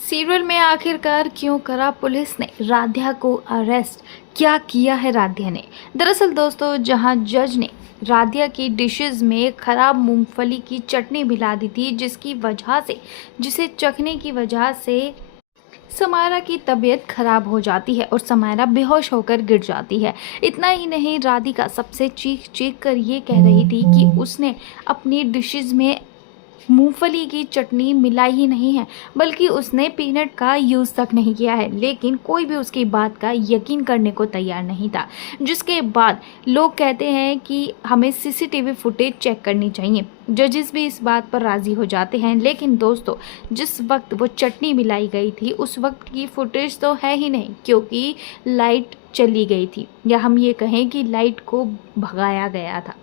Serial में आखिरकार क्यों करा पुलिस ने राध्या को अरेस्ट, क्या किया है राध्या ने। दरअसल दोस्तों, जहां जज ने राध्या की डिशेस में खराब मूंगफली की चटनी मिला दी थी, जिसे चखने की वजह से समायरा की तबीयत खराब हो जाती है और समायरा बेहोश होकर गिर जाती है। इतना ही नहीं, राधिका सबसे चीख चीख कर ये कह रही थी कि उसने अपनी डिशेस में मूंगफली की चटनी मिलाई ही नहीं है, बल्कि उसने पीनट का यूज़ तक नहीं किया है। लेकिन कोई भी उसकी बात का यकीन करने को तैयार नहीं था, जिसके बाद लोग कहते हैं कि हमें सीसीटीवी फुटेज चेक करनी चाहिए। जजेस भी इस बात पर राज़ी हो जाते हैं। लेकिन दोस्तों, जिस वक्त वो चटनी मिलाई गई थी उस वक्त की फुटेज तो है ही नहीं, क्योंकि लाइट चली गई थी, या हम ये कहें कि लाइट को भगाया गया था।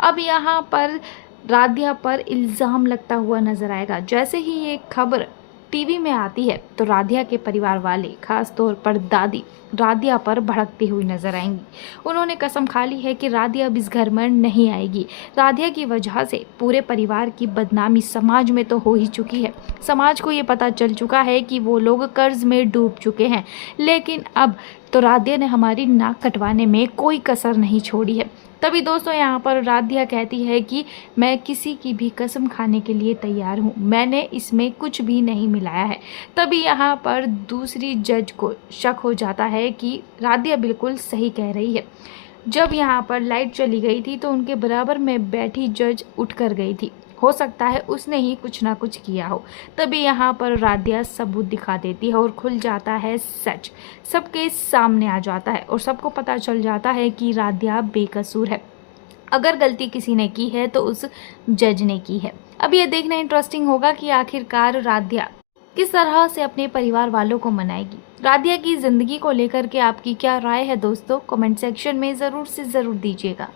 अब यहाँ पर राध्या पर इल्ज़ाम लगता हुआ नजर आएगा। जैसे ही ये खबर टीवी में आती है तो राध्या के परिवार वाले, खास तौर पर दादी, राध्या पर भड़कती हुई नजर आएंगी। उन्होंने कसम खा ली है कि राध्या अब इस घर में नहीं आएगी। राध्या की वजह से पूरे परिवार की बदनामी समाज में तो हो ही चुकी है। समाज को ये पता चल चुका है कि वो लोग कर्ज में डूब चुके हैं, लेकिन अब तो राध्या ने हमारी नाक कटवाने में कोई कसर नहीं छोड़ी है। तभी दोस्तों, यहाँ पर राध्या कहती है कि मैं किसी की भी कसम खाने के लिए तैयार हूँ, मैंने इसमें कुछ भी नहीं मिलाया है। तभी यहाँ पर दूसरी जज को शक हो जाता है कि राध्या बिल्कुल सही कह रही है। जब यहाँ पर लाइट चली गई थी तो उनके बराबर में बैठी जज उठ कर गई थी। हो सकता है उसने ही कुछ ना कुछ किया हो। तभी यहाँ पर राध्या सबूत दिखा देती है और खुल जाता है सच, सबके सामने आ जाता है और सबको पता चल जाता है कि राध्या बेकसूर है। अगर गलती किसी ने की है तो उस जज ने की है। अब ये देखना इंटरेस्टिंग होगा कि आखिरकार राध्या किस तरह से अपने परिवार वालों को मनाएगी। राध्या की जिंदगी को लेकर के आपकी क्या राय है दोस्तों, कमेंट सेक्शन में ज़रूर से ज़रूर दीजिएगा।